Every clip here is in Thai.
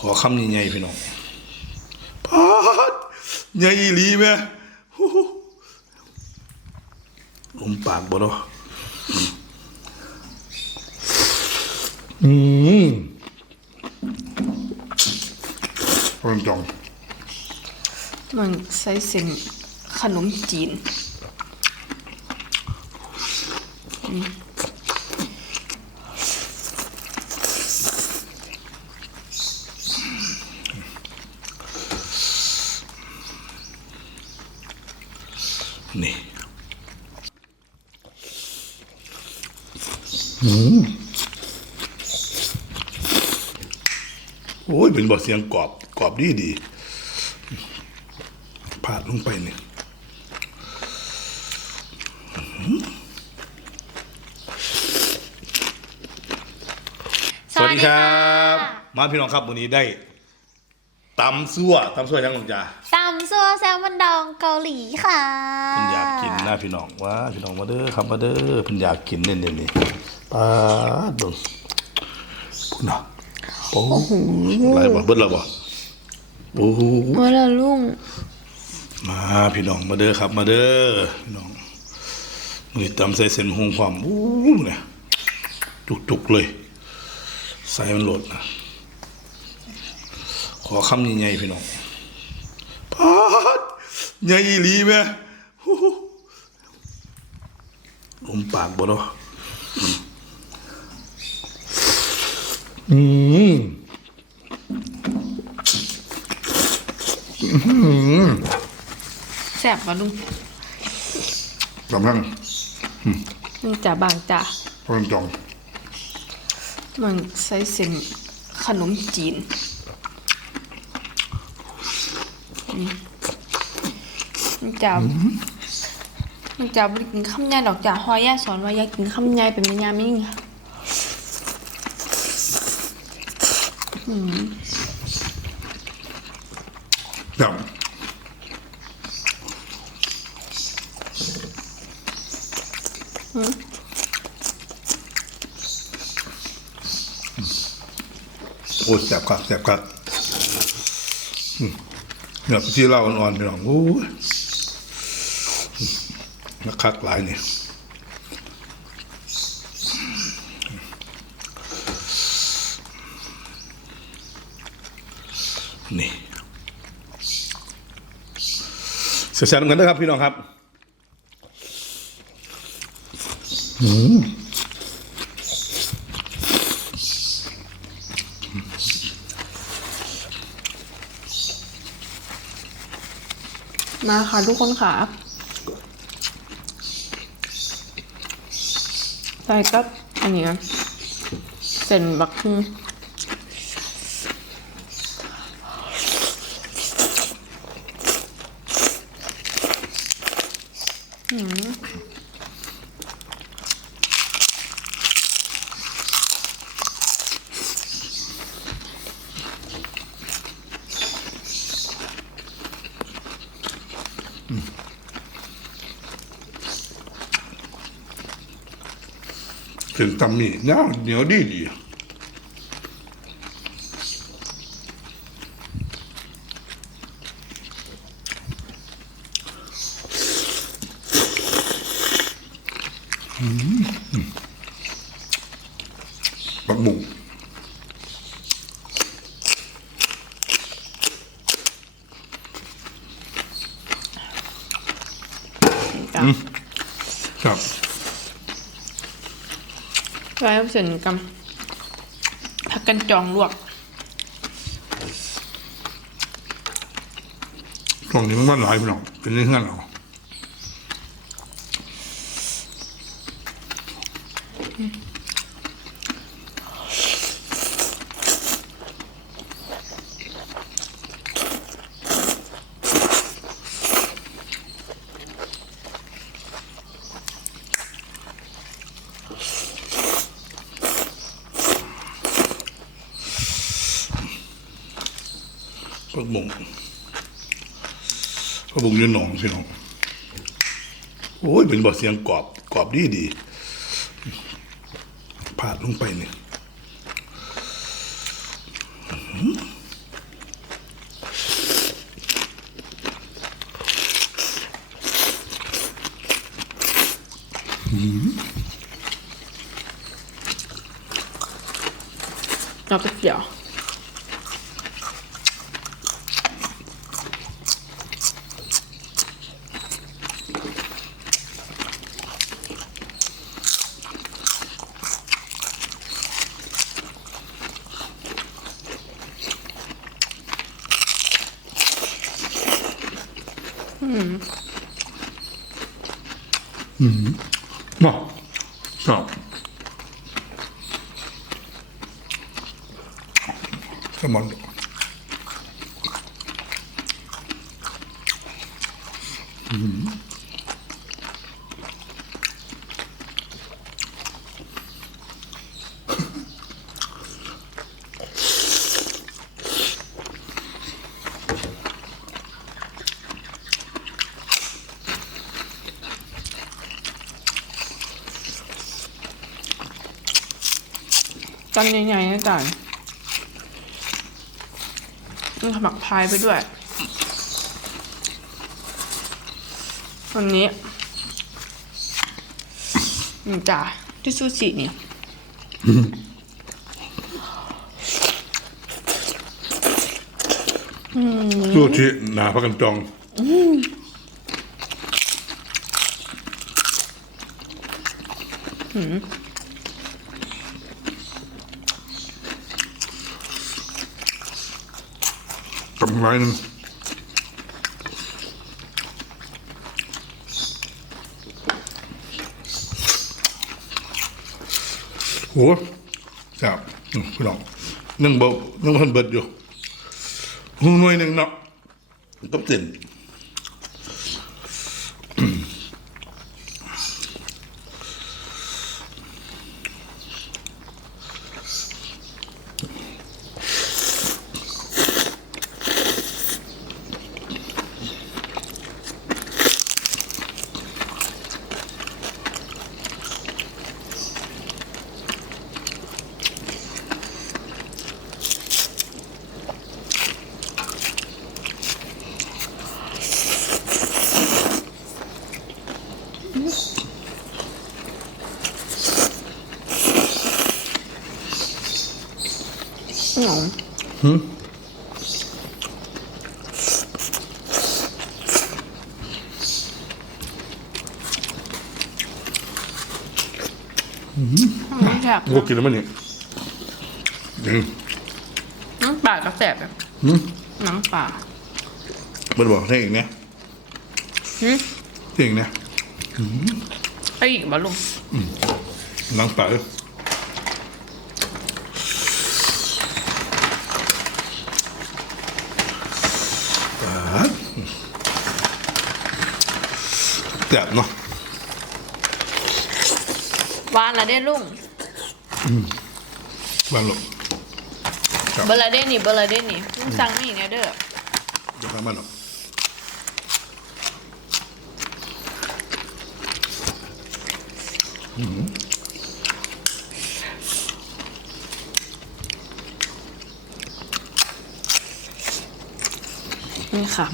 ขอคำใหญ่ๆพี่น้องพาดใหญ่อีหลีแม่ฮู้ฮู้ลมปากบ่เนาะอืมร้อนจังมันใส่เส้นขนมจีนนี่ โอ้ย เป็นบทเสียงกรอบกรอบดีดีพาดลงไปเนี่ยสวัสดีครับ มาพี่น้องครับวันนี้ได้ตำซั่วตำซั่วยังหลงจ่าตำซัวแซลมอนดองเกาหลีค่ะเพิ่นอยากกินนะพี่น้องว่าพี่น้องมาเด้อครับมาเด้อเพิ่นอยากกินเน่นๆนี่ ปาดเบิ่งพุ่นน่ะโอ้โหหลายบ่เบิดแล้วบ่โอ้โหมาแล้วลุงมาพี่น้องมาเด้อครับมาเด้อพี่น้องนี่ตำใส่เส้นหงความอู้เนี่ยจุกๆเลย ใส่มันโหลดนะขอคำใหญ่ๆพี่น้องปาดใหญ่อีหลีแม่ฮู้ฮู้ลมปากบ่เนาะ อืมแซ่บปะลุงกำลังนี่จ่าบางจ่าร้อนจังมันใส่เส้นขนมจีนมันจ่ามันจ่าบ่ได้กินข้าวใหญ่ดอกจ่าฮอย่าสอนว่าอย่ากินข้าวใหญ่เป็นแม่ยามิ่ง จังโอ้ยแสบคักแสบคักอืมเนี่ยที่เล่าอ่อนๆไปหน่อยโอ้ยนักคักหลายเนี่ย สียๆกันนะครับ พี่น้องครับมาค่ะทุกคนค่ะใส่กับอันนี้กันเส้นบักฮึ่ง ถึงตำนี่เนี่ยเหนียวดีดีปักบุ้ง จ้ะ ครับ ไว้ เส้นกับผักกันจองลวกช่วงนี้มันว่าหลายพี่น้องเป็นเรื่องเรา พระบุงพระบุงยืนหนองสิน้องโอ้ยเป็นบทเสียงกรอบกรอบดีดีผ่าลงไปเนี่ยเราจะเกี่ยว เนาะชอบสม อนจังใหญ่ๆนะจานต้องทำหมักพายไปด้วย วันนี้นี่จ้าที่ซูชิเนี่ยสู้ที่หนาพักกันจองกำ ไรหนึงโอ้แซ่บอืมพี่น้องนึ่งเบานึ่งพันเบิดอยู่หูหน่วยหนึ่งเนาะก็เต็น ไม่แซ่บพวกกินแล้วมันนี่อืมน้ำปลาก็แซ่บแบบหืมน้ำปลามันบอกให้อีกนะหืมให้อีกนะไปอีกบ่ลุงล้างปากเลย แซ่บเนาะหวานละเด้ลุงบ้านหลบเบอร์ละเด้นี่เบอร์ละเด้นี่ลุงสั่งนี่เนี่ยเด้อเดี๋ยวข้างบ้านหลบนี่ค่ะ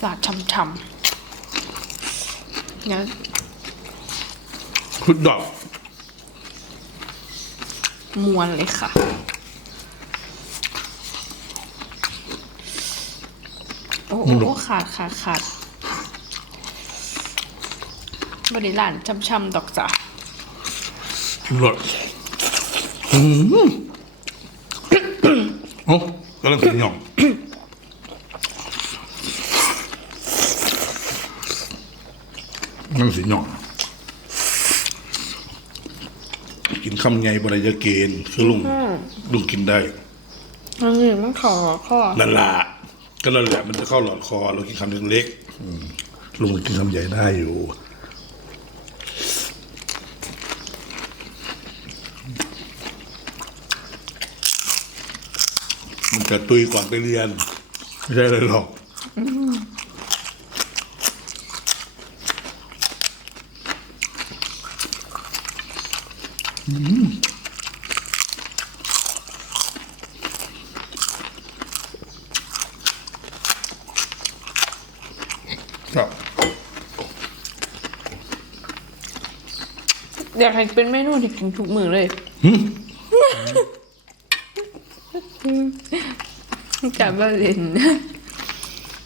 ปลาช่ำ ๆเดี๋ยวพุดดอกมวนเลยค่ะ โอ้โหขาดขาดขาดบริลานช่ำๆดอกจ้ะหลดอืมโอ้กำลังกินหย่อง นั่งสิหย่องกินคำไงบริยาเกณฑ์คือลุงลุงกินได้อันนี้มันขอข้อนั่นละก็นั่นแหละมันจะเข้าหลอดคอ เรากินคำเล็กๆอืมลุงกินคำใหญ่ได้อยู่มันจะตุยก่อนไปเรียน ไม่ใช่เลยหรอก ครับอยากให้เป็นเมนูที่กินทุกมื้อเลยน้องจ๋าบลิน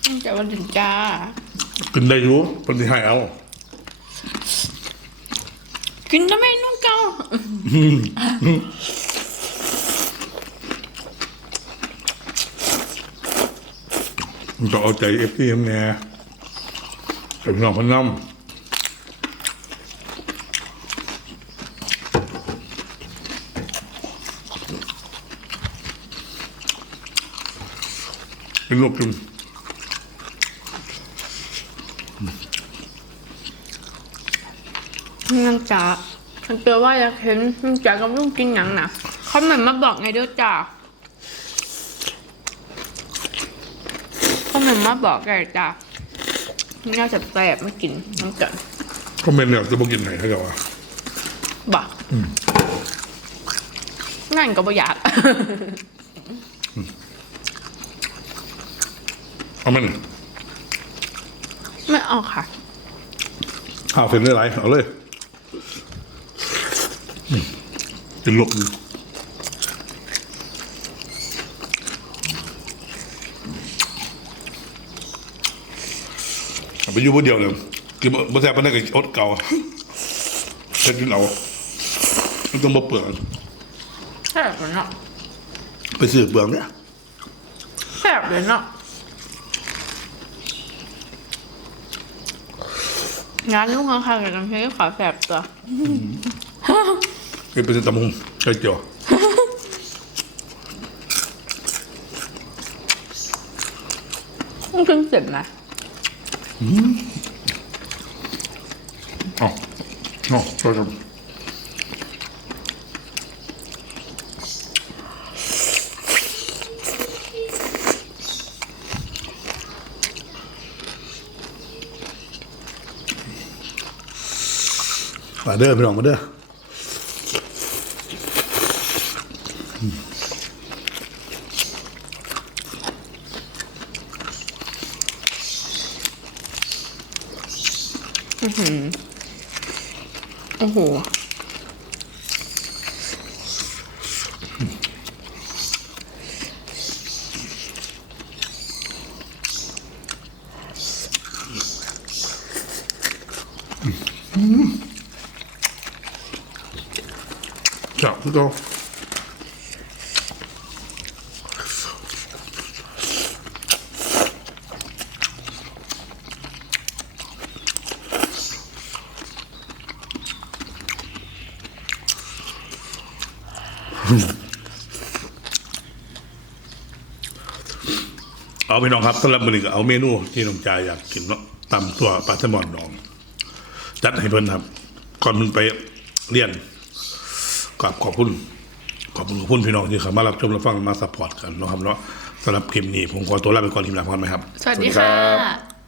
น้องจ๋าบลินจ้ากินได้อยู่เพิ่นสิให้เอากินทำไมน้องเก่ามันต้องเอา ใจ FTM แน่ให้พี่น้องเพิ่นนำเป็ นลูกกินน้องจ๋าฉันเตือนว่าอยากเห็นน้องจ๋ากับลุงกินหยังนะเขาเหมือนมาบอกไงเด้อจ้าเขาเหมือนมาบอกไงจ้าน่าจะแสบไม่กินน้องจ๋าคอมเมนต์เนี่ยจะบ่กินให้เขาเจ้าว่าบอกนั่นก็บ่อยากเอามันไม่เอาค่ะข้าวเส้นได้หลายเอาเลยอืม กินลูกอยู่เอาไปอยู่บ่เดียวเลยกินบ่บ่แซ่บปานนั้นก็อดเก่าเฮ็ดกินเอามันต้องบ่เปลืองแซ่บเลยเนาะไปซื้อเปลืองเนี่ยแซ่บเลยเนาะงานลูกข้างๆกับน้ำเพชรขอแซ่บตัว ไปเป็นตำหุงไก่เจียวมันขึ้นเสร็จนะอ๋ออ๋อใช่ครับมาเด้อพี่น้องมาเด้อ โอ้โหจับ เอาพี่น้องครับสำหรับมื้อนี้ก็เอาเมนูที่น้องจายอยากกินเนาะตำตัวปลาแซลมอนดอง จัดให้เพิ่นครับ ก่อนเพิ่นไปเรียนกราบขอบคุณขอบคุณขอบคุณพี่น้องที่เข้ามารับชมรับฟังมาซัพพอร์ตกันเนาะครับเนาะสำหรับคลิปนี้ผมขอตัวลาไปก่อนทีมงานพร้อมไหมครับ สวัสดีค่ะ